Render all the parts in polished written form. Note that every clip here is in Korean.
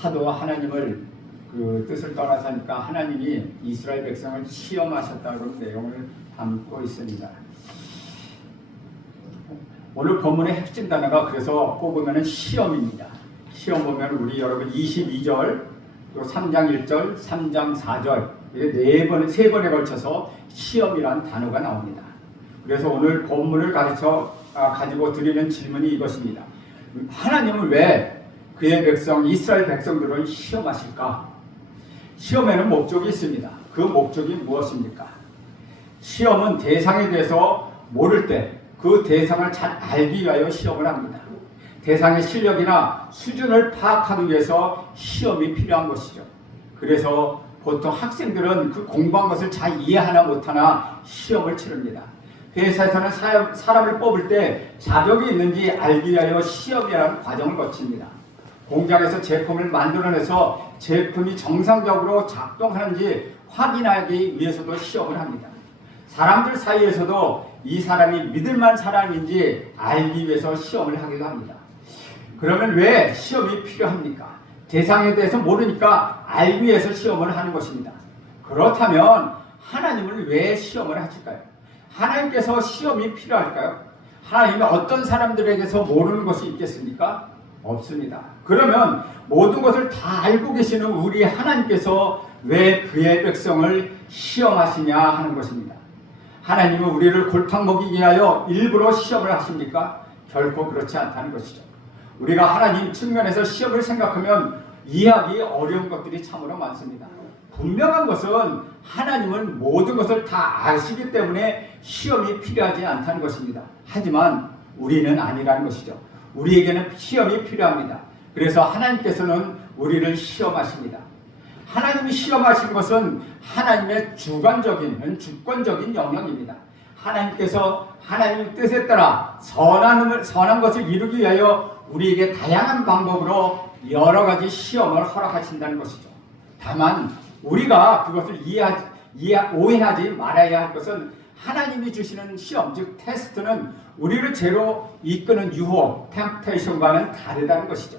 하도 하나님을 그 뜻을 떠나서니까 하나님이 이스라엘 백성을 시험하셨다는 내용을 담고 있습니다. 오늘 본문의 핵심 단어가 그래서 뽑으면 시험입니다. 시험 보면 우리 여러분 22절, 또 3장 1절, 3장 4절 이게 세 번에 걸쳐서 시험이라는 단어가 나옵니다. 그래서 오늘 본문을 가지고 드리는 질문이 이것입니다. 하나님은 왜 그의 백성 이스라엘 백성들을 시험하실까? 시험에는 목적이 있습니다. 그 목적이 무엇입니까? 시험은 대상에 대해서 모를 때 그 대상을 잘 알기 위하여 시험을 합니다. 대상의 실력이나 수준을 파악하기 위해서 시험이 필요한 것이죠. 그래서 보통 학생들은 그 공부한 것을 잘 이해하나 못하나 시험을 치릅니다. 회사에서는 사람을 뽑을 때 자격이 있는지 알기 위하여 시험이라는 과정을 거칩니다. 공장에서 제품을 만들어내서 제품이 정상적으로 작동하는지 확인하기 위해서도 시험을 합니다. 사람들 사이에서도 이 사람이 믿을만한 사람인지 알기 위해서 시험을 하기도 합니다. 그러면 왜 시험이 필요합니까? 대상에 대해서 모르니까 알기 위해서 시험을 하는 것입니다. 그렇다면 하나님을 왜 시험을 하실까요? 하나님께서 시험이 필요할까요? 하나님이 어떤 사람들에게서 모르는 것이 있겠습니까? 없습니다. 그러면 모든 것을 다 알고 계시는 우리 하나님께서 왜 그의 백성을 시험하시냐 하는 것입니다. 하나님은 우리를 골탕 먹이기 위하여 일부러 시험을 하십니까? 결코 그렇지 않다는 것이죠. 우리가 하나님 측면에서 시험을 생각하면 이해하기 어려운 것들이 참으로 많습니다. 분명한 것은 하나님은 모든 것을 다 아시기 때문에 시험이 필요하지 않다는 것입니다. 하지만 우리는 아니라는 것이죠. 우리에게는 시험이 필요합니다. 그래서 하나님께서는 우리를 시험하십니다. 하나님이 시험하신 것은 하나님의 주권적인 영역입니다. 하나님께서 하나님의 뜻에 따라 선한 것을 이루기 위하여 우리에게 다양한 방법으로 여러 가지 시험을 허락하신다는 것이죠. 다만 우리가 그것을 오해하지 말아야 할 것은 하나님이 주시는 시험, 즉 테스트는 우리를 죄로 이끄는 유혹, 템프테이션과는 다르다는 것이죠.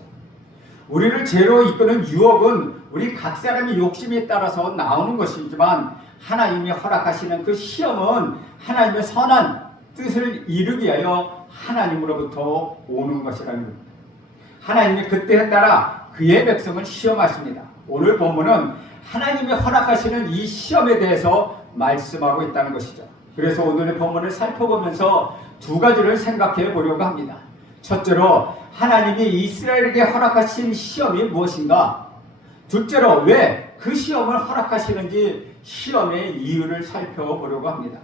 우리를 죄로 이끄는 유혹은 우리 각 사람의 욕심에 따라서 나오는 것이지만 하나님이 허락하시는 그 시험은 하나님의 선한 뜻을 이루기 위하여 하나님으로부터 오는 것이라는 겁니다. 하나님이 그때에 따라 그의 백성을 시험하십니다. 오늘 본문은 하나님이 허락하시는 이 시험에 대해서 말씀하고 있다는 것이죠. 그래서 오늘의 본문을 살펴보면서 두 가지를 생각해 보려고 합니다. 첫째로 하나님이 이스라엘에게 허락하신 시험이 무엇인가? 둘째로 왜 그 시험을 허락하시는지 시험의 이유를 살펴보려고 합니다.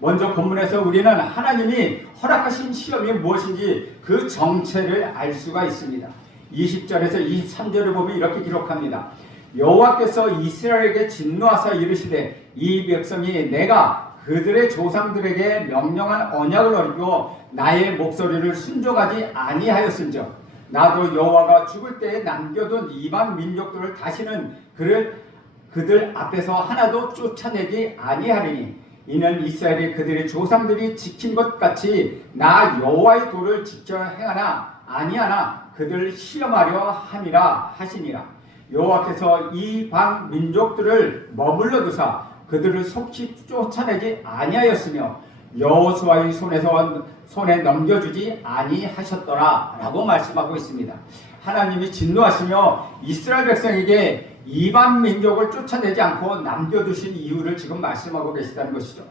먼저 본문에서 우리는 하나님이 허락하신 시험이 무엇인지 그 정체를 알 수가 있습니다. 20절에서 23절을 보면 이렇게 기록합니다. 여호와께서 이스라엘에게 진노하사 이르시되 이 백성이 내가 그들의 조상들에게 명령한 언약을 어기고 나의 목소리를 순종하지 아니하였은즉 나도 여호와가 죽을 때에 남겨둔 이방 민족들을 다시는 그들 앞에서 하나도 쫓아내지 아니하리니 이는 이스라엘이 그들의 조상들이 지킨 것 같이 나 여호와의 도를 지켜 행하나 아니하나 그들을 시험하려 함이라 하시니라. 여호와께서 이방 민족들을 머물러 두사 그들을 속히 쫓아내지 아니하였으며 여호수아의 손에 넘겨주지 아니하셨더라 라고 말씀하고 있습니다. 하나님이 진노하시며 이스라엘 백성에게 이방 민족을 쫓아내지 않고 남겨두신 이유를 지금 말씀하고 계시다는 것이죠.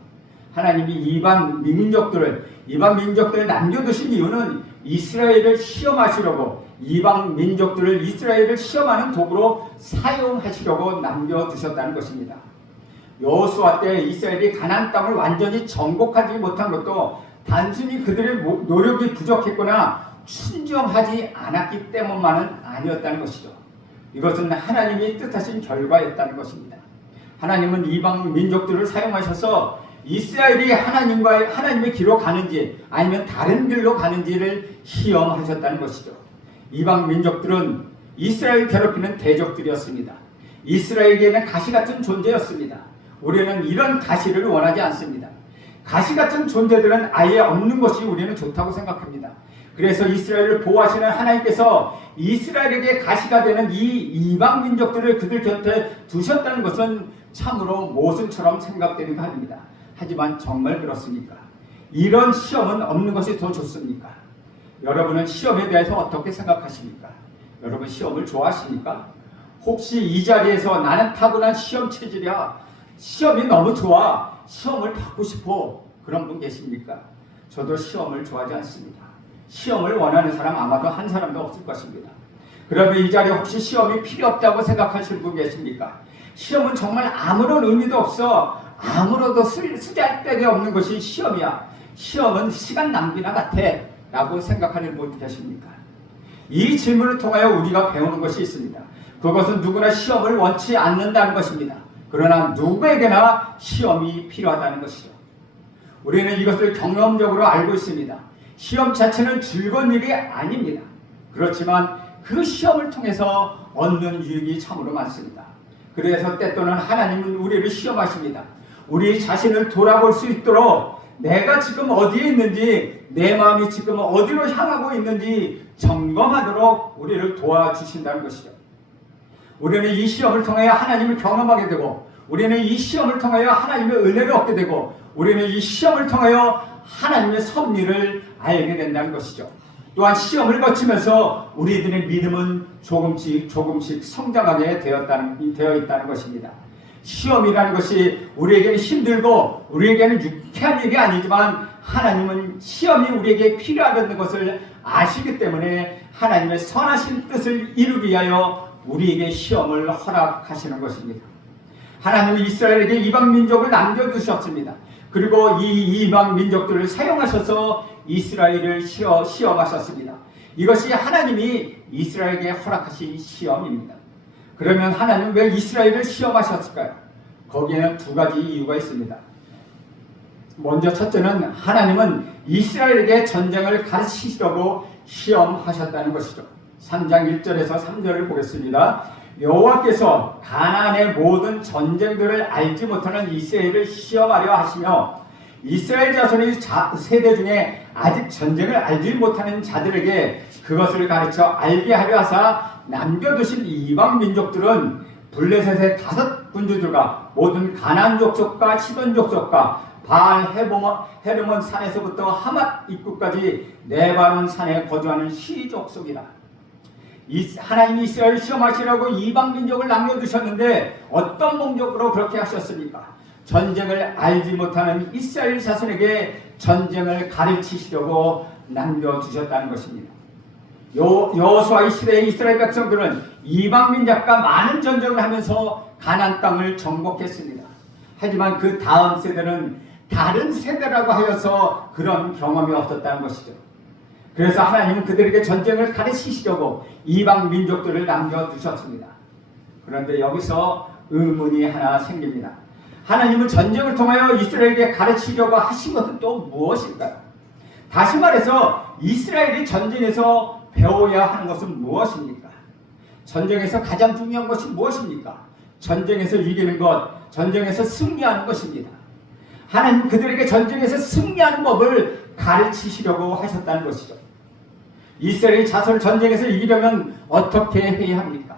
하나님이 이방 민족들을 남겨두신 이유는 이스라엘을 시험하시려고 이방 민족들을 이스라엘을 시험하는 도구로 사용하시려고 남겨두셨다는 것입니다. 여호수아 때 이스라엘이 가나안 땅을 완전히 정복하지 못한 것도 단순히 그들의 노력이 부족했거나 순종하지 않았기 때문만은 아니었다는 것이죠. 이것은 하나님이 뜻하신 결과였다는 것입니다. 하나님은 이방 민족들을 사용하셔서 이스라엘이 하나님의 길로 가는지 아니면 다른 길로 가는지를 시험하셨다는 것이죠. 이방 민족들은 이스라엘 괴롭히는 대적들이었습니다. 이스라엘에게는 가시같은 존재였습니다. 우리는 이런 가시를 원하지 않습니다. 가시같은 존재들은 아예 없는 것이 우리는 좋다고 생각합니다. 그래서 이스라엘을 보호하시는 하나님께서 이스라엘에게 가시가 되는 이 이방 민족들을 그들 곁에 두셨다는 것은 참으로 모순처럼 생각되는 아닙니다. 하지만 정말 그렇습니까? 이런 시험은 없는 것이 더 좋습니까? 여러분은 시험에 대해서 어떻게 생각하십니까? 여러분 시험을 좋아하십니까? 혹시 이 자리에서 나는 타고난 시험 체질이야, 시험이 너무 좋아, 시험을 받고 싶어, 그런 분 계십니까? 저도 시험을 좋아하지 않습니다. 시험을 원하는 사람 아마도 한 사람도 없을 것입니다. 그러면 이 자리에 혹시 시험이 필요 없다고 생각하시는 분 계십니까? 시험은 정말 아무런 의미도 없어, 아무로도 쓰잘데기 없는 것이 시험이야, 시험은 시간 낭비나 같아 라고 생각하는 분 계십니까? 이 질문을 통하여 우리가 배우는 것이 있습니다. 그것은 누구나 시험을 원치 않는다는 것입니다. 그러나 누구에게나 시험이 필요하다는 것이죠. 우리는 이것을 경험적으로 알고 있습니다. 시험 자체는 즐거운 일이 아닙니다. 그렇지만 그 시험을 통해서 얻는 유익이 참으로 많습니다. 그래서 때또는 하나님은 우리를 시험하십니다. 우리 자신을 돌아볼 수 있도록 내가 지금 어디에 있는지, 내 마음이 지금 어디로 향하고 있는지 점검하도록 우리를 도와주신다는 것이죠. 우리는 이 시험을 통하여 하나님을 경험하게 되고, 우리는 이 시험을 통하여 하나님의 은혜를 얻게 되고, 우리는 이 시험을 통하여 하나님의 섭리를 알게 된다는 것이죠. 또한 시험을 거치면서 우리들의 믿음은 조금씩 성장하게 되어 있다는 것입니다. 시험이라는 것이 우리에게는 힘들고 우리에게는 유쾌한 일이 아니지만 하나님은 시험이 우리에게 필요하다는 것을 아시기 때문에 하나님의 선하신 뜻을 이루기 위하여 우리에게 시험을 허락하시는 것입니다. 하나님은 이스라엘에게 이방 민족을 남겨두셨습니다. 그리고 이 이방 민족들을 사용하셔서 이스라엘을 시험하셨습니다. 이것이 하나님이 이스라엘에게 허락하신 시험입니다. 그러면 하나님은 왜 이스라엘을 시험하셨을까요? 거기에는 두 가지 이유가 있습니다. 먼저 첫째는 하나님은 이스라엘에게 전쟁을 가르치시려고 시험하셨다는 것이죠. 3장 1절에서 3절을 보겠습니다. 여호와께서 가나안의 모든 전쟁들을 알지 못하는 이스라엘을 시험하려 하시며 이스라엘 자손의 세대 중에 아직 전쟁을 알지 못하는 자들에게 그것을 가르쳐 알게 하려 하사 남겨두신 이방 민족들은 블레셋의 5 군주들과 모든 가나안 족속과 시돈 족속과 바알 헤르몬 산에서부터 하맛 입구까지 네바논 산에 거주하는 시 족속이다. 하나님이 이스라엘을 시험하시라고 이방 민족을 남겨두셨는데 어떤 목적으로 그렇게 하셨습니까? 전쟁을 알지 못하는 이스라엘 자손에게 전쟁을 가르치시려고 남겨두셨다는 것입니다. 여호수아의 시대의 이스라엘 백성들은 이방 민족과 많은 전쟁을 하면서 가나안 땅을 정복했습니다. 하지만 그 다음 세대는 다른 세대라고 하여서 그런 경험이 없었다는 것이죠. 그래서 하나님은 그들에게 전쟁을 가르치시려고 이방 민족들을 남겨두셨습니다. 그런데 여기서 의문이 하나 생깁니다. 하나님은 전쟁을 통하여 이스라엘에게 가르치려고 하신 것은 또 무엇일까요? 다시 말해서 이스라엘이 전쟁에서 배워야 하는 것은 무엇입니까? 전쟁에서 가장 중요한 것이 무엇입니까? 전쟁에서 이기는 것, 전쟁에서 승리하는 것입니다. 하나님은 그들에게 전쟁에서 승리하는 법을 가르치시려고 하셨다는 것이죠. 이스라엘 자손을 전쟁에서 이기려면 어떻게 해야 합니까?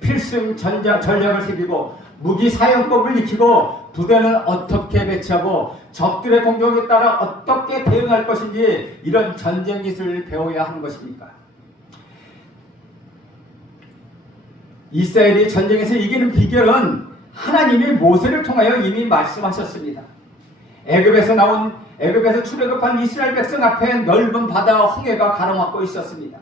필승 전략을 새기고 무기 사용법을 익히고 부대는 어떻게 배치하고 적들의 공격에 따라 어떻게 대응할 것인지 이런 전쟁 기술을 배워야 하는 것입니까? 이스라엘이 전쟁에서 이기는 비결은 하나님이 모세를 통하여 이미 말씀하셨습니다. 애굽에서 출애굽한 이스라엘 백성 앞에 넓은 바다 홍해가 가로막고 있었습니다.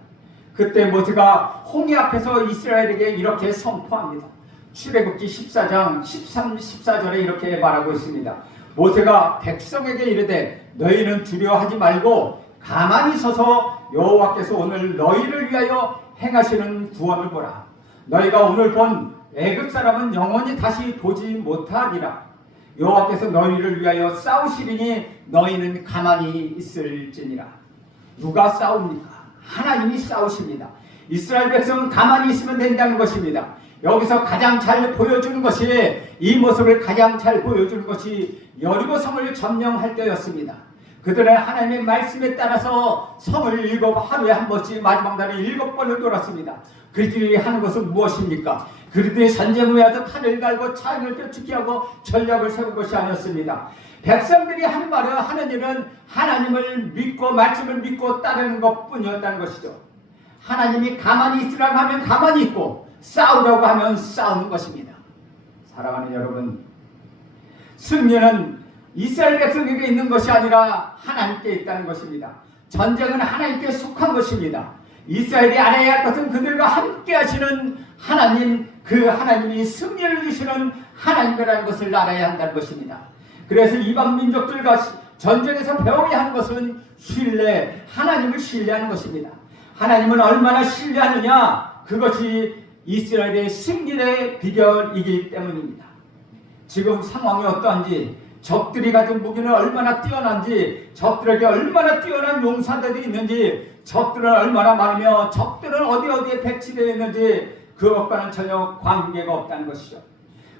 그때 모세가 홍해 앞에서 이스라엘에게 이렇게 선포합니다. 출애굽기 14장 13, 14절에 이렇게 말하고 있습니다. 모세가 백성에게 이르되 너희는 두려워하지 말고 가만히 서서 여호와께서 오늘 너희를 위하여 행하시는 구원을 보라. 너희가 오늘 본 애굽 사람은 영원히 다시 보지 못하리라. 여호와께서 너희를 위하여 싸우시리니 너희는 가만히 있을지니라. 누가 싸웁니까? 하나님이 싸우십니다. 이스라엘 백성은 가만히 있으면 된다는 것입니다. 여기서 가장 잘 보여주는 것이, 이 모습을 가장 잘 보여주는 것이 여리고 성을 점령할 때였습니다. 그들은 하나님의 말씀에 따라서 성을 하루에 한 번씩 마지막 날에 7번을 돌았습니다. 그들이 하는 것은 무엇입니까? 그들이 전쟁을 위하여 칼을 갈고 창을 뼈죽게 하고 전략을 세운 것이 아니었습니다. 백성들이 하는 말은 하는 일은 하나님을 믿고 말씀을 믿고 따르는 것뿐이었다는 것이죠. 하나님이 가만히 있으라고 하면 가만히 있고 싸우라고 하면 싸우는 것입니다. 사랑하는 여러분, 승리는 이스라엘 백성에게 있는 것이 아니라 하나님께 있다는 것입니다. 전쟁은 하나님께 속한 것입니다. 이스라엘이 알아야 할 것은 그들과 함께 하시는 하나님, 그 하나님이 승리를 주시는 하나님이라는 것을 알아야 한다는 것입니다. 그래서 이방 민족들과 전쟁에서 배워야 하는 것은 신뢰, 하나님을 신뢰하는 것입니다. 하나님은 얼마나 신뢰하느냐, 그것이 이스라엘의 승리의 비결이기 때문입니다. 지금 상황이 어떠한지, 적들이 가진 무기는 얼마나 뛰어난지, 적들에게 얼마나 뛰어난 용사들이 있는지, 적들은 얼마나 많으며 적들은 어디에 배치되어 있는지 그것과는 전혀 관계가 없다는 것이죠.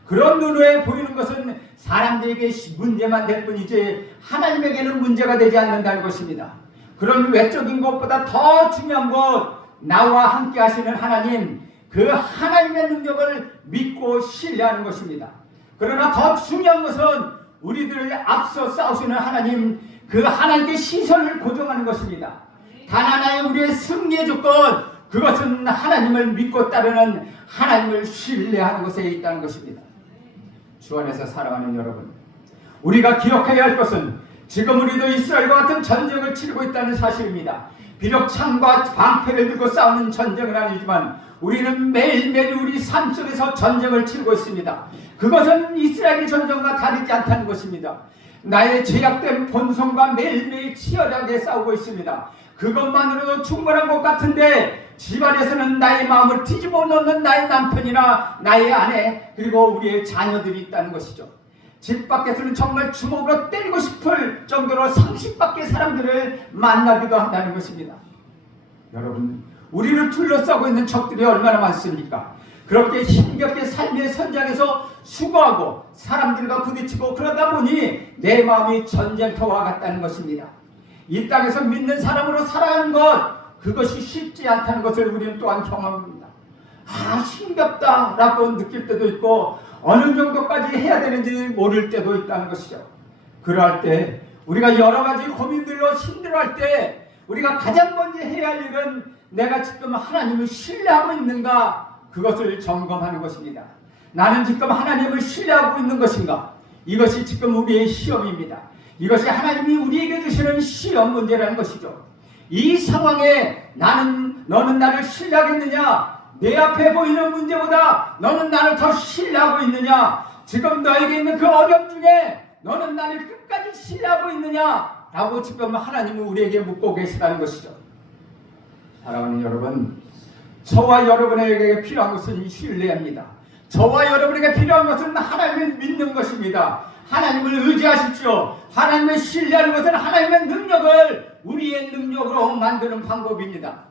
그런 눈에 보이는 것은 사람들에게 문제만 될 뿐이지 하나님에게는 문제가 되지 않는다는 것입니다. 그런 외적인 것보다 더 중요한 것, 나와 함께 하시는 하나님, 그 하나님의 능력을 믿고 신뢰하는 것입니다. 그러나 더 중요한 것은 우리들을 앞서 싸우시는 하나님, 그 하나님께 시선을 고정하는 것입니다. 단 하나의 우리의 승리의 조건, 그것은 하나님을 믿고 따르는 하나님을 신뢰하는 것에 있다는 것입니다. 주 안에서 사랑하는 여러분, 우리가 기억해야 할 것은 지금 우리도 이스라엘과 같은 전쟁을 치르고 있다는 사실입니다. 비록 창과 방패를 들고 싸우는 전쟁은 아니지만 우리는 매일매일 우리 삶 속에서 전쟁을 치르고 있습니다. 그것은 이스라엘 전쟁과 다르지 않다는 것입니다. 나의 제약된 본성과 매일매일 치열하게 싸우고 있습니다. 그것만으로도 충분한 것 같은데 집안에서는 나의 마음을 뒤집어 놓는 나의 남편이나 나의 아내, 그리고 우리의 자녀들이 있다는 것이죠. 집 밖에서는 정말 주먹으로 때리고 싶을 정도로 상식밖의 사람들을 만나기도 한다는 것입니다. 여러분, 우리를 둘러싸고 있는 적들이 얼마나 많습니까? 그렇게 힘겹게 삶의 선장에서 수고하고 사람들과 부딪히고 그러다 보니 내 마음이 전쟁터와 같다는 것입니다. 이 땅에서 믿는 사람으로 살아가는 것, 그것이 쉽지 않다는 것을 우리는 또한 경험합니다. 힘겹다 라고 느낄 때도 있고 어느 정도까지 해야 되는지 모를 때도 있다는 것이죠. 그러할 때 우리가 여러 가지 고민들로 힘들어할 때 우리가 가장 먼저 해야 할 일은 내가 지금 하나님을 신뢰하고 있는가, 그것을 점검하는 것입니다. 나는 지금 하나님을 신뢰하고 있는 것인가? 이것이 지금 우리의 시험입니다. 이것이 하나님이 우리에게 주시는 시험 문제라는 것이죠. 이 상황에 너는 나를 신뢰하겠느냐? 내 앞에 보이는 문제보다 너는 나를 더 신뢰하고 있느냐? 지금 너에게 있는 그 어려움 중에 너는 나를 끝까지 신뢰하고 있느냐? 라고 지금 하나님은 우리에게 묻고 계시다는 것이죠. 사랑하는 여러분, 저와 여러분에게 필요한 것은 신뢰입니다. 저와 여러분에게 필요한 것은 하나님을 믿는 것입니다. 하나님을 의지하십시오. 하나님을 신뢰하는 것은 하나님의 능력을 우리의 능력으로 만드는 방법입니다.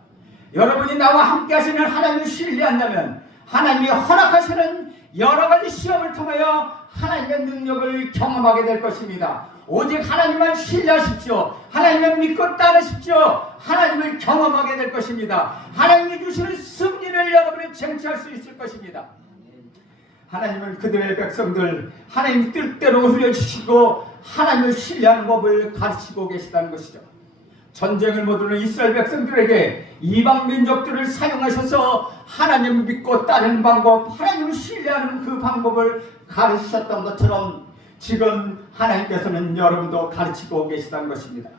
여러분이 나와 함께 하시는 하나님을 신뢰한다면 하나님이 허락하시는 여러 가지 시험을 통하여 하나님의 능력을 경험하게 될 것입니다. 오직 하나님만 신뢰하십시오. 하나님을 믿고 따르십시오. 하나님을 경험하게 될 것입니다. 하나님이 주시는 승리를 여러분이 쟁취할 수 있을 것입니다. 하나님은 그들의 백성들 하나님 뜻대로 흘려주시고 하나님을 신뢰하는 법을 가르치고 계시다는 것이죠. 전쟁을 모두는 이스라엘 백성들에게 이방 민족들을 사용하셔서 하나님을 믿고 따르는 방법, 하나님을 신뢰하는 그 방법을 가르치셨던 것처럼 지금 하나님께서는 여러분도 가르치고 계시다는 것입니다.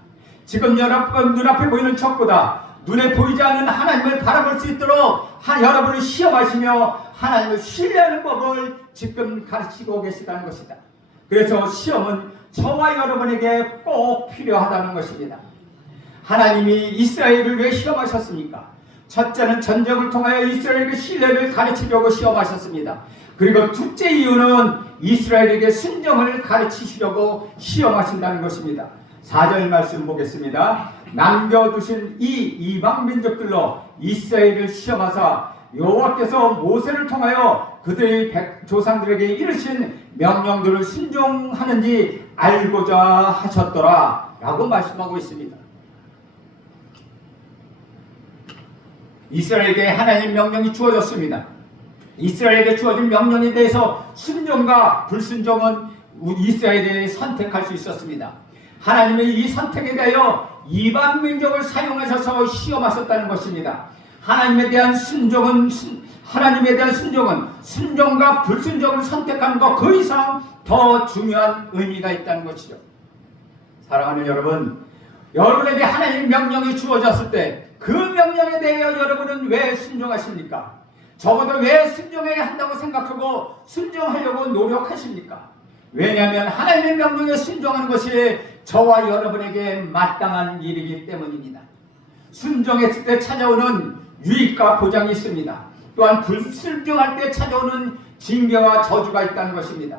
지금 여러분 눈앞에 보이는 적보다 눈에 보이지 않는 하나님을 바라볼 수 있도록 여러분을 시험하시며 하나님을 신뢰하는 법을 지금 가르치고 계시다는 것이다. 그래서 시험은 저와 여러분에게 꼭 필요하다는 것입니다. 하나님이 이스라엘을 왜 시험하셨습니까? 첫째는 전쟁을 통하여 이스라엘에게 신뢰를 가르치려고 시험하셨습니다. 그리고 둘째 이유는 이스라엘에게 순종을 가르치시려고 시험하신다는 것입니다. 4절 말씀 보겠습니다. 남겨두신 이 이방 민족들로 이스라엘을 시험하사 여호와께서 모세를 통하여 그들의 조상들에게 이르신 명령들을 순종하는지 알고자 하셨더라 라고 말씀하고 있습니다. 이스라엘에게 하나님 명령이 주어졌습니다. 이스라엘에게 주어진 명령에 대해서 순종과 불순종은 이스라엘이 선택할 수 있었습니다. 하나님의 이 선택에 대하여 이방 민족을 사용하셔서 시험하셨다는 것입니다. 하나님에 대한 순종은 순종과 불순종을 선택하는 것 그 이상 더 중요한 의미가 있다는 것이죠. 사랑하는 여러분, 여러분에게 하나님의 명령이 주어졌을 때 그 명령에 대하여 여러분은 왜 순종하십니까? 적어도 왜 순종해야 한다고 생각하고 순종하려고 노력하십니까? 왜냐하면 하나님의 명령에 순종하는 것이 저와 여러분에게 마땅한 일이기 때문입니다. 순종했을 때 찾아오는 유익과 보장이 있습니다. 또한 불순종할 때 찾아오는 징계와 저주가 있다는 것입니다.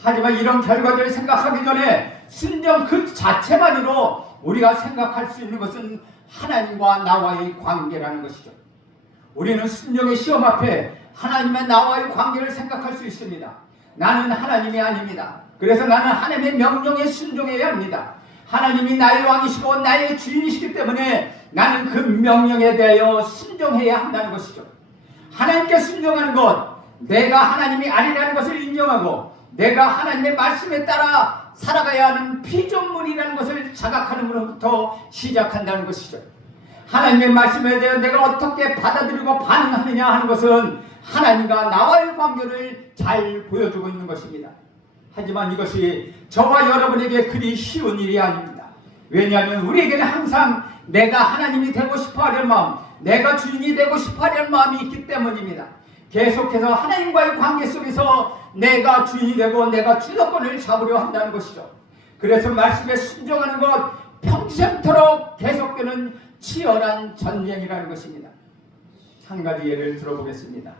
하지만 이런 결과들을 생각하기 전에 순종 그 자체만으로 우리가 생각할 수 있는 것은 하나님과 나와의 관계라는 것이죠. 우리는 순종의 시험 앞에 하나님과 나와의 관계를 생각할 수 있습니다. 나는 하나님이 아닙니다. 그래서 나는 하나님의 명령에 순종해야 합니다. 하나님이 나의 왕이시고 나의 주인이시기 때문에 나는 그 명령에 대하여 순종해야 한다는 것이죠. 하나님께 순종하는 것, 내가 하나님이 아니라는 것을 인정하고 내가 하나님의 말씀에 따라 살아가야 하는 피조물이라는 것을 자각하는 것부터 시작한다는 것이죠. 하나님의 말씀에 대해 내가 어떻게 받아들이고 반응하느냐 하는 것은 하나님과 나와의 관계를 잘 보여주고 있는 것입니다. 하지만 이것이 저와 여러분에게 그리 쉬운 일이 아닙니다. 왜냐하면 우리에게는 항상 내가 하나님이 되고 싶어 하는 마음, 내가 주인이 되고 싶어 하는 마음이 있기 때문입니다. 계속해서 하나님과의 관계 속에서 내가 주인이 되고 내가 주도권을 잡으려 한다는 것이죠. 그래서 말씀에 순종하는 것 평생토록 계속되는 치열한 전쟁이라는 것입니다. 한 가지 예를 들어보겠습니다.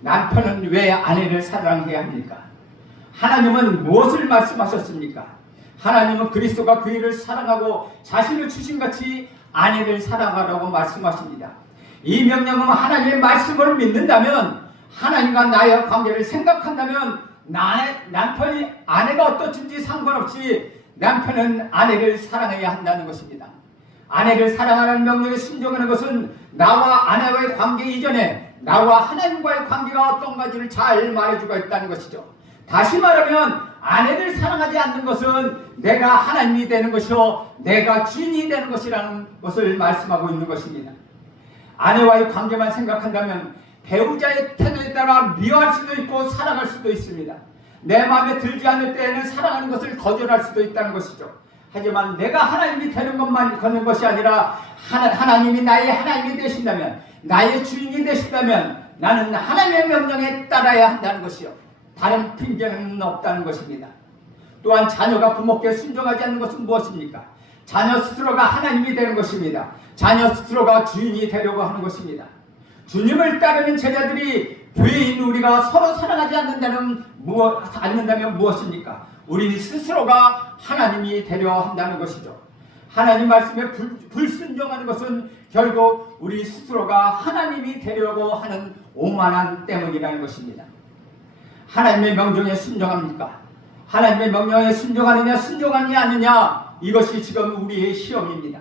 남편은 왜 아내를 사랑해야 합니까? 하나님은 무엇을 말씀하셨습니까? 하나님은 그리스도가 그이를 사랑하고 자신을 주신같이 아내를 사랑하라고 말씀하십니다. 이 명령은 하나님의 말씀을 믿는다면, 하나님과 나의 관계를 생각한다면 남편이 아내가 어떻든지 상관없이 남편은 아내를 사랑해야 한다는 것입니다. 아내를 사랑하는 명령에 순종하는 것은 나와 아내와의 관계 이전에 나와 하나님과의 관계가 어떤 가지를 잘 말해주고 있다는 것이죠. 다시 말하면 아내를 사랑하지 않는 것은 내가 하나님이 되는 것이요 내가 주인이 되는 것이라는 것을 말씀하고 있는 것입니다. 아내와의 관계만 생각한다면 배우자의 태도에 따라 미워할 수도 있고 사랑할 수도 있습니다. 내 마음에 들지 않을 때에는 사랑하는 것을 거절할 수도 있다는 것이죠. 하지만 내가 하나님이 되는 것만 걷는 것이 아니라 하나님이 나의 하나님이 되신다면, 나의 주인이 되신다면 나는 하나님의 명령에 따라야 한다는 것이요 다른 핑계는 없다는 것입니다. 또한 자녀가 부모께 순종하지 않는 것은 무엇입니까? 자녀 스스로가 하나님이 되는 것입니다. 자녀 스스로가 주인이 되려고 하는 것입니다. 주님을 따르는 제자들이 교회인 우리가 서로 사랑하지 않는다면 무엇입니까? 우리 스스로가 하나님이 되려 한다는 것이죠. 하나님 말씀에 불순종하는 것은 결국 우리 스스로가 하나님이 되려고 하는 오만함 때문이라는 것입니다. 하나님의 명령에 순종합니까? 하나님의 명령에 순종하느냐 아니냐, 이것이 지금 우리의 시험입니다.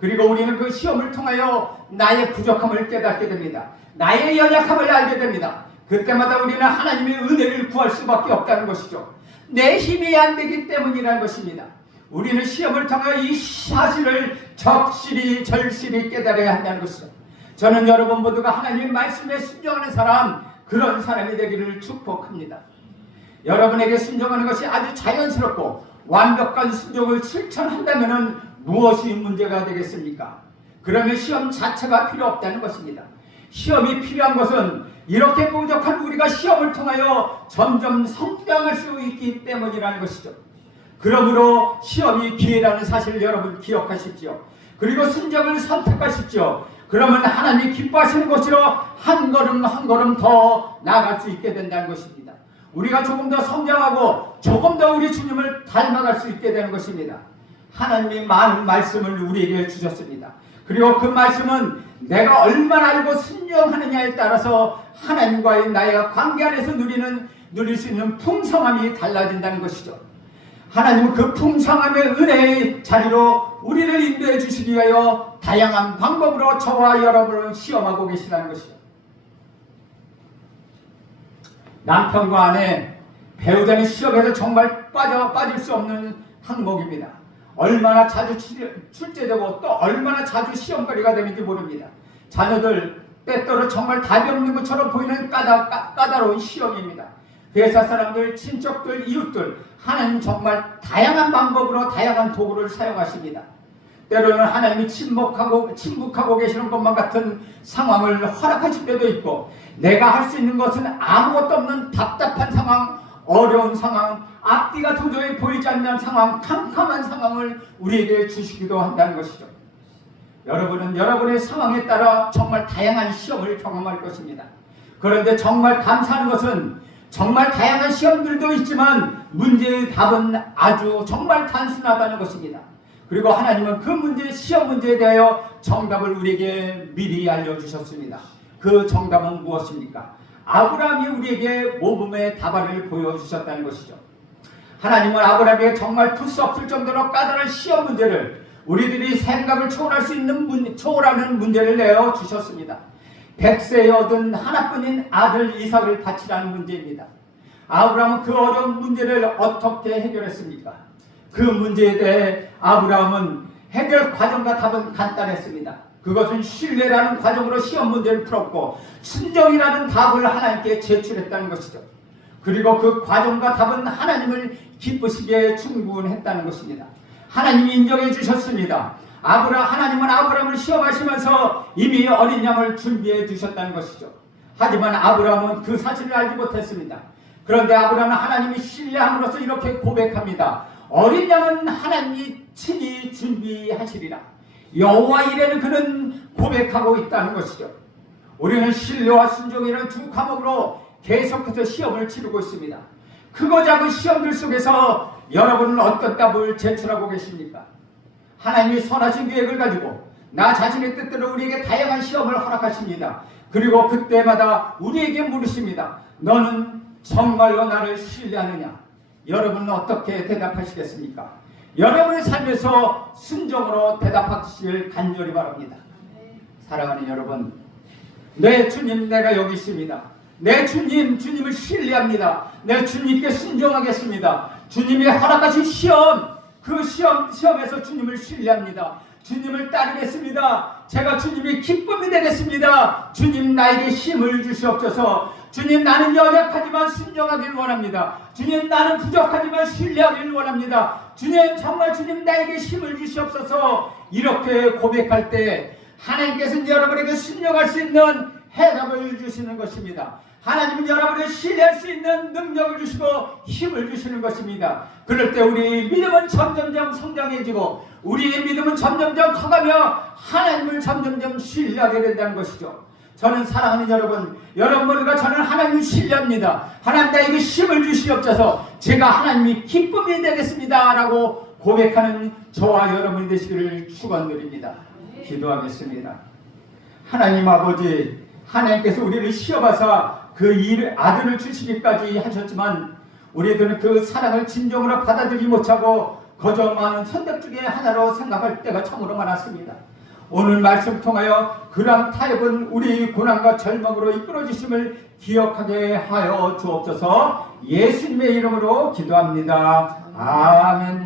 그리고 우리는 그 시험을 통하여 나의 부족함을 깨닫게 됩니다. 나의 연약함을 알게 됩니다. 그때마다 우리는 하나님의 은혜를 구할 수밖에 없다는 것이죠. 내 힘이 안 되기 때문이라는 것입니다. 우리는 시험을 통하여 이 사실을 절실히 깨달아야 한다는 것이죠. 저는 여러분 모두가 하나님의 말씀에 순종하는 사람, 그런 사람이 되기를 축복합니다. 여러분에게 순종하는 것이 아주 자연스럽고 완벽한 순종을 실천한다면 무엇이 문제가 되겠습니까? 그러면 시험 자체가 필요 없다는 것입니다. 시험이 필요한 것은 이렇게 부족한 우리가 시험을 통하여 점점 성장할 수 있기 때문이라는 것이죠. 그러므로 시험이 기회라는 사실을 여러분 기억하십시오. 그리고 순종을 선택하십시오. 그러면 하나님 기뻐하시는 곳으로 한 걸음 더 나아갈 수 있게 된다는 것입니다. 우리가 조금 더 성장하고 조금 더 우리 주님을 닮아갈 수 있게 되는 것입니다. 하나님이 많은 말씀을 우리에게 주셨습니다. 그리고 그 말씀은 내가 얼마나 알고 순종하느냐에 따라서 하나님과의 나의 관계 안에서 누릴 수 있는 풍성함이 달라진다는 것이죠. 하나님은 그 풍성함의 은혜의 자리로 우리를 인도해 주시기 위하여 다양한 방법으로 저와 여러분을 시험하고 계시다는 것이죠. 남편과 아내, 배우자는 시험에서 정말 빠질 수 없는 항목입니다. 얼마나 자주 출제되고 또 얼마나 자주 시험거리가 되는지 모릅니다. 자녀들 때때로 정말 답이 없는 것처럼 보이는 까다로운 시험입니다. 회사 사람들, 친척들, 이웃들, 하나님 정말 다양한 방법으로 다양한 도구를 사용하십니다. 때로는 하나님이 침묵하고 계시는 것만 같은 상황을 허락하실 때도 있고, 내가 할 수 있는 것은 아무것도 없는 답답한 상황, 어려운 상황, 앞뒤가 도저히 보이지 않는 상황, 캄캄한 상황을 우리에게 주시기도 한다는 것이죠. 여러분은 여러분의 상황에 따라 정말 다양한 시험을 경험할 것입니다. 그런데 정말 감사한 것은 정말 다양한 시험들도 있지만 문제의 답은 아주 정말 단순하다는 것입니다. 그리고 하나님은 그 시험 문제에 대하여 정답을 우리에게 미리 알려주셨습니다. 그 정답은 무엇입니까? 아브라함이 우리에게 모범의 답안을 보여주셨다는 것이죠. 하나님은 아브라함에게 정말 풀 수 없을 정도로 까다로운 시험 문제를, 우리들이 생각을 초월하는 문제를 내어주셨습니다. 100세에 얻은 하나뿐인 아들 이삭을 바치라는 문제입니다. 아브라함은 그 어려운 문제를 어떻게 해결했습니까? 그 문제에 대해 아브라함은 해결 과정과 답은 간단했습니다. 그것은 신뢰라는 과정으로 시험 문제를 풀었고 순종이라는 답을 하나님께 제출했다는 것이죠. 그리고 그 과정과 답은 하나님을 기쁘시게 충분했다는 것입니다. 하나님이 인정해 주셨습니다. 하나님은 아브라함을 시험하시면서 이미 어린 양을 준비해 두셨다는 것이죠. 하지만 아브라함은 그 사실을 알지 못했습니다. 그런데 아브라함은 하나님이 신뢰함으로써 이렇게 고백합니다. 어린 양은 하나님이 친히 준비하시리라. 여호와 이레는 그는 고백하고 있다는 것이죠. 우리는 신뢰와 순종이라는 두 과목으로 계속해서 시험을 치르고 있습니다. 크고 작은 시험들 속에서 여러분은 어떤 답을 제출하고 계십니까? 하나님이 선하신 계획을 가지고 나 자신의 뜻대로 우리에게 다양한 시험을 허락하십니다. 그리고 그때마다 우리에게 물으십니다. 너는 정말로 나를 신뢰하느냐? 여러분은 어떻게 대답하시겠습니까? 여러분의 삶에서 순종으로 대답하시길 간절히 바랍니다. 사랑하는 여러분, 내 주님, 내가 여기 있습니다. 내 주님을 신뢰합니다. 내 주님께 순종하겠습니다. 주님이 허락하신 시험, 그 시험에서 주님을 신뢰합니다. 주님을 따르겠습니다. 제가 주님이 기쁨이 되겠습니다. 주님, 나에게 힘을 주시옵소서. 주님, 나는 연약하지만 순종하길 원합니다. 주님, 나는 부족하지만 신뢰하길 원합니다. 주님, 정말 주님, 나에게 힘을 주시옵소서. 이렇게 고백할 때 하나님께서는 여러분에게 순종할 수 있는 해답을 주시는 것입니다. 하나님은 여러분을 신뢰할 수 있는 능력을 주시고 힘을 주시는 것입니다. 그럴 때 우리의 믿음은 점점점 성장해지고 우리의 믿음은 점점점 커가며 하나님을 점점점 신뢰하게 된다는 것이죠. 저는 사랑하는 여러분 모두가 저는 하나님을 신뢰합니다. 하나님, 나에게 힘을 주시옵소서. 제가 하나님이 기쁨이 되겠습니다 라고 고백하는 저와 여러분이 되시기를 축원드립니다. 기도하겠습니다. 하나님 아버지, 하나님께서 우리를 시험하사 그 아들을 주시기까지 하셨지만 우리들은 그 사랑을 진정으로 받아들이지 못하고 거저 많은 선택 중에 하나로 생각할 때가 참으로 많았습니다. 오늘 말씀 통하여 그러한 타협은 우리 고난과 절망으로 이끌어 주심을 기억하게 하여 주옵소서. 예수님의 이름으로 기도합니다. 아멘.